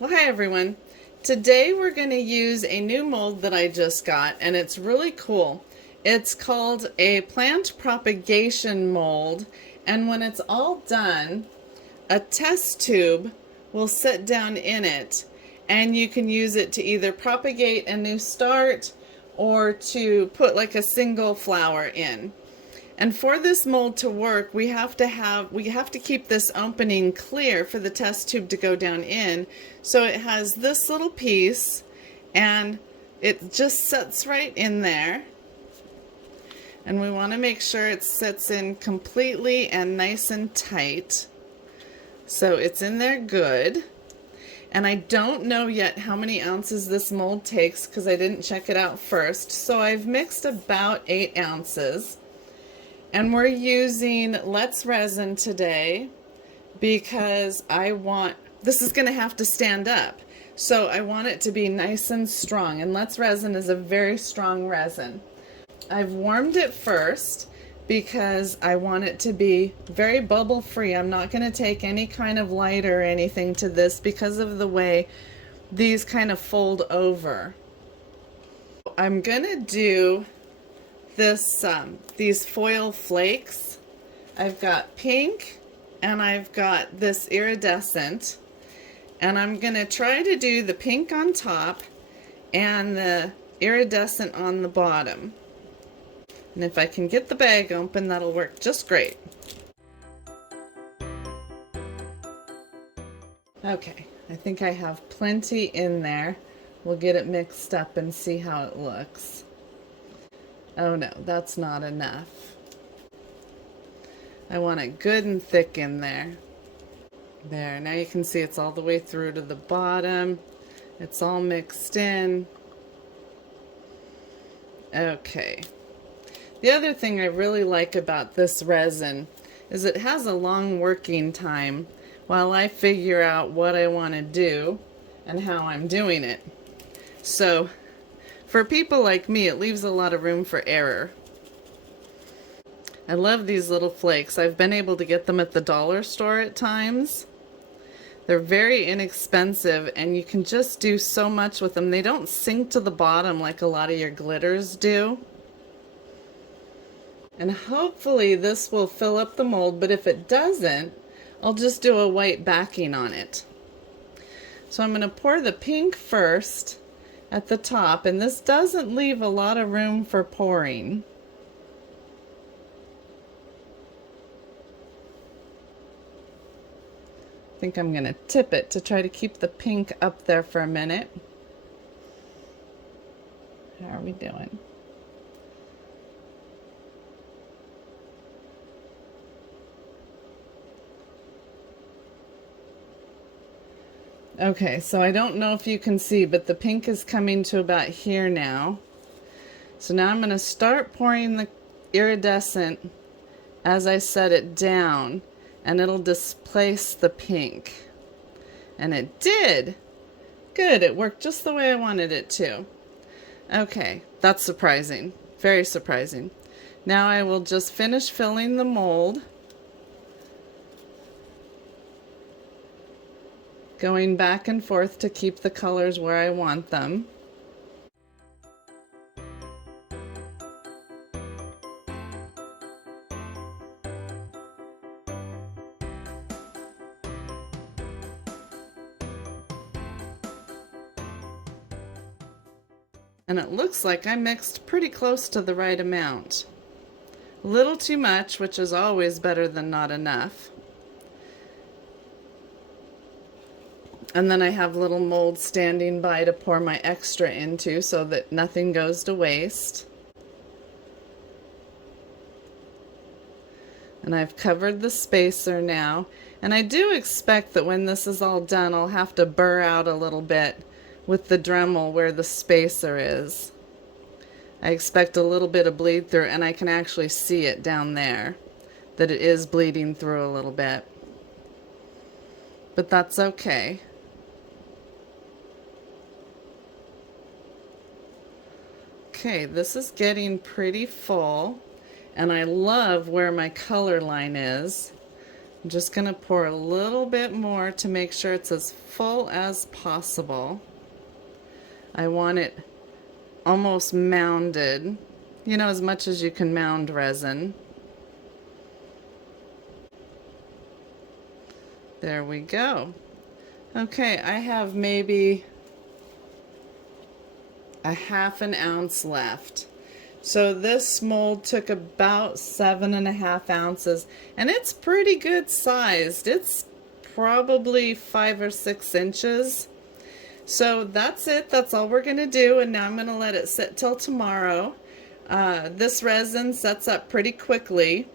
Well, hi everyone. Today we're going to use a new mold that I just got, and it's really cool. It's called a plant propagation mold, and when it's all done, a test tube will sit down in it, and you can use it to either propagate a new start or to put like a single flower in. And for this mold to work, we have to keep this opening clear for the test tube to go down in. So it has this little piece, and it just sits right in there. And we want to make sure it sits in completely and nice and tight. So it's in there good. And I don't know yet how many ounces this mold takes because I didn't check it out first. So I've mixed about 8 ounces. And we're using Let's Resin today because this is going to have to stand up. So I want it to be nice and strong. And Let's Resin is a very strong resin. I've warmed it first because I want it to be very bubble free. I'm not going to take any kind of lighter or anything to this because of the way these kind of fold over. I'm going to do these foil flakes. I've got pink and I've got this iridescent, and I'm gonna try to do the pink on top and the iridescent on the bottom. And if I can get the bag open, that'll work just great. Okay, I think I have plenty in there. We'll get it mixed up and see how it looks. Oh no, that's not enough. I want it good and thick in there. There, now you can see it's all the way through to the bottom. It's all mixed in. Okay. The other thing I really like about this resin is it has a long working time while I figure out what I want to do and how I'm doing it. So for people like me, it leaves a lot of room for error. I love these little flakes. I've been able to get them at the dollar store at times. They're very inexpensive and you can just do so much with them. They don't sink to the bottom like a lot of your glitters do. And hopefully this will fill up the mold, but if it doesn't, I'll just do a white backing on it. So I'm going to pour the pink first at the top, and this doesn't leave a lot of room for pouring. I think I'm going to tip it to try to keep the pink up there for a minute. How are we doing? Okay, so I don't know if you can see, but the pink is coming to about here now. So now I'm going to start pouring the iridescent as I set it down, and it'll displace the pink. And it did! Good, it worked just the way I wanted it to. Okay, that's surprising. Very surprising. Now I will just finish filling the mold, going back and forth to keep the colors where I want them. And it looks like I mixed pretty close to the right amount. A little too much, which is always better than not enough. And then I have little molds standing by to pour my extra into so that nothing goes to waste. And I've covered the spacer now. And I do expect that when this is all done, I'll have to burr out a little bit with the Dremel where the spacer is. I expect a little bit of bleed through, and I can actually see it down there, that it is bleeding through a little bit. But that's okay. Okay, this is getting pretty full, and I love where my color line is. I'm just going to pour a little bit more to make sure it's as full as possible. I want it almost mounded, you know, as much as you can mound resin. There we go. Okay, I have maybe a ½ ounce left. So this mold took about 7½ ounces, and it's pretty good sized. It's probably 5 or 6 inches. So that's it. That's all we're going to do, and now I'm going to let it sit till tomorrow. This resin sets up pretty quickly,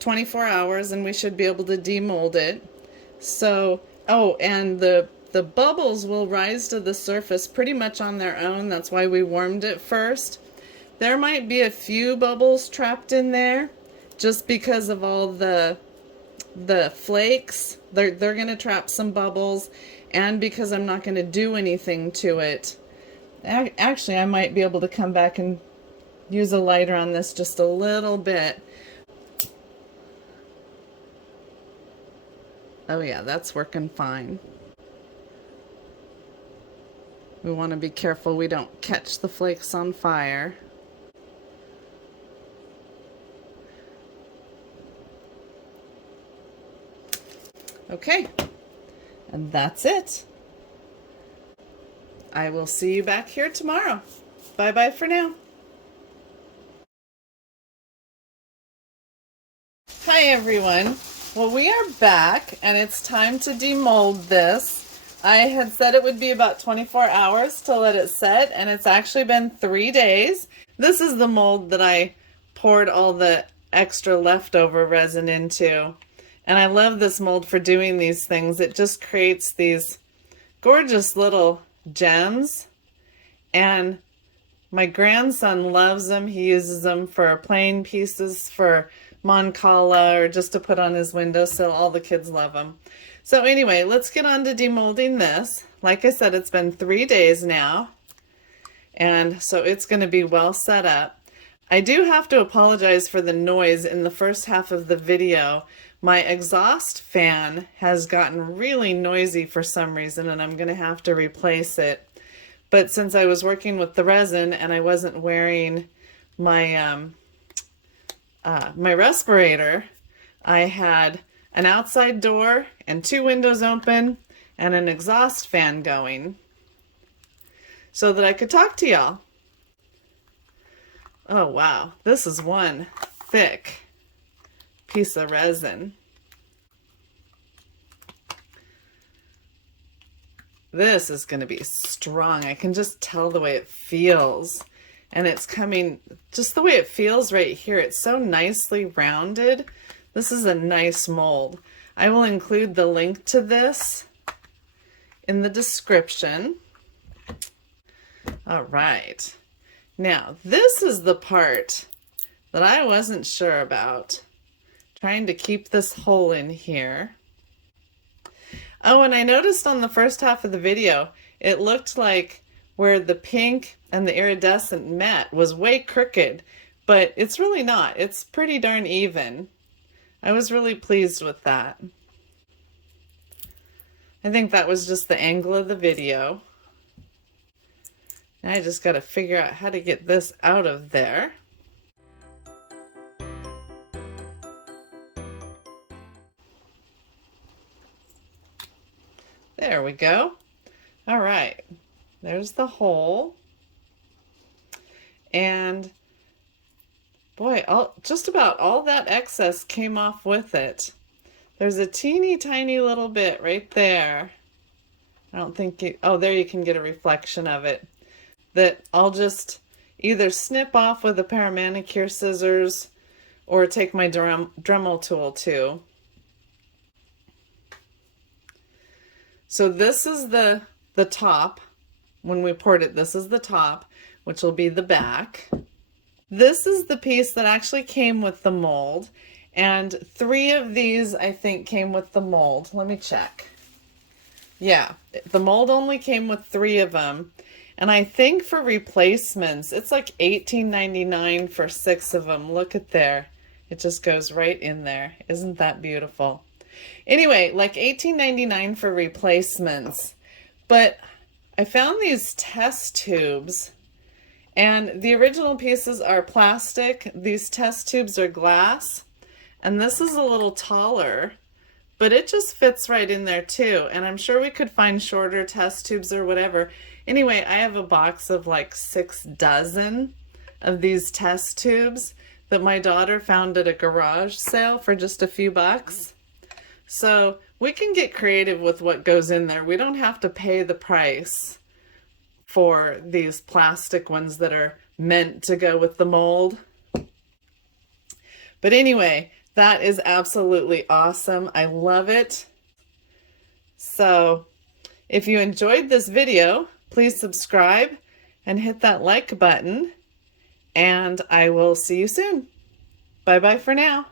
24 hours, and we should be able to demold it. So, oh, and the bubbles will rise to the surface pretty much on their own. That's why we warmed it first. There might be a few bubbles trapped in there just because of all the flakes. They're going to trap some bubbles, and because I'm not going to do anything to it. Actually, I might be able to come back and use a lighter on this just a little bit. Oh yeah, that's working fine. We want to be careful we don't catch the flakes on fire. Okay, and that's it. I will see you back here tomorrow. Bye-bye for now. Hi everyone. Well, we are back and it's time to demold this. I had said it would be about 24 hours to let it set, and it's actually been 3 days. This is the mold that I poured all the extra leftover resin into. And I love this mold for doing these things. It just creates these gorgeous little gems. And my grandson loves them. He uses them for plain pieces, for Moncala, or just to put on his windowsill. All the kids love them. So anyway, let's get on to demolding this. Like I said, it's been 3 days now. And so it's going to be well set up. I do have to apologize for the noise in the first half of the video. My exhaust fan has gotten really noisy for some reason, and I'm going to have to replace it. But since I was working with the resin and I wasn't wearing my my respirator, I had an outside door and 2 windows open and an exhaust fan going so that I could talk to y'all. Oh wow, this is one thick piece of resin. This is going to be strong. I can just tell the way it feels. And it's coming, just the way it feels right here. It's so nicely rounded. This is a nice mold. I will include the link to this in the description. All right. Now, this is the part that I wasn't sure about. Trying to keep this hole in here. Oh, and I noticed on the first half of the video, it looked like where the pink and the iridescent met was way crooked, but it's really not. It's pretty darn even. I was really pleased with that. I think that was just the angle of the video. Now I just got to figure out how to get this out of there. There we go. All right, there's the hole. And boy, just about all that excess came off with it. There's a teeny tiny little bit right there. I don't think you, oh, there you can get a reflection of it. That I'll just either snip off with a pair of manicure scissors or take my Dremel tool too. So this is the top. When we poured it, this is the top, which will be the back. This is the piece that actually came with the mold, and 3 of these I think came with the mold. Let me check. Yeah, the mold only came with 3 of them, and I think for replacements it's like $18.99 for 6 of them. Look at there. It just goes right in there. Isn't that beautiful? Anyway, like $18.99 for replacements. But I found these test tubes, and the original pieces are plastic. These test tubes are glass, and this is a little taller, but it just fits right in there too. And I'm sure we could find shorter test tubes or whatever. Anyway, I have a box of like 6 dozen of these test tubes that my daughter found at a garage sale for just a few bucks. So we can get creative with what goes in there. We don't have to pay the price for these plastic ones that are meant to go with the mold. But anyway, that is absolutely awesome. I love it. So if you enjoyed this video, please subscribe and hit that like button, and I will see you soon. Bye-bye for now.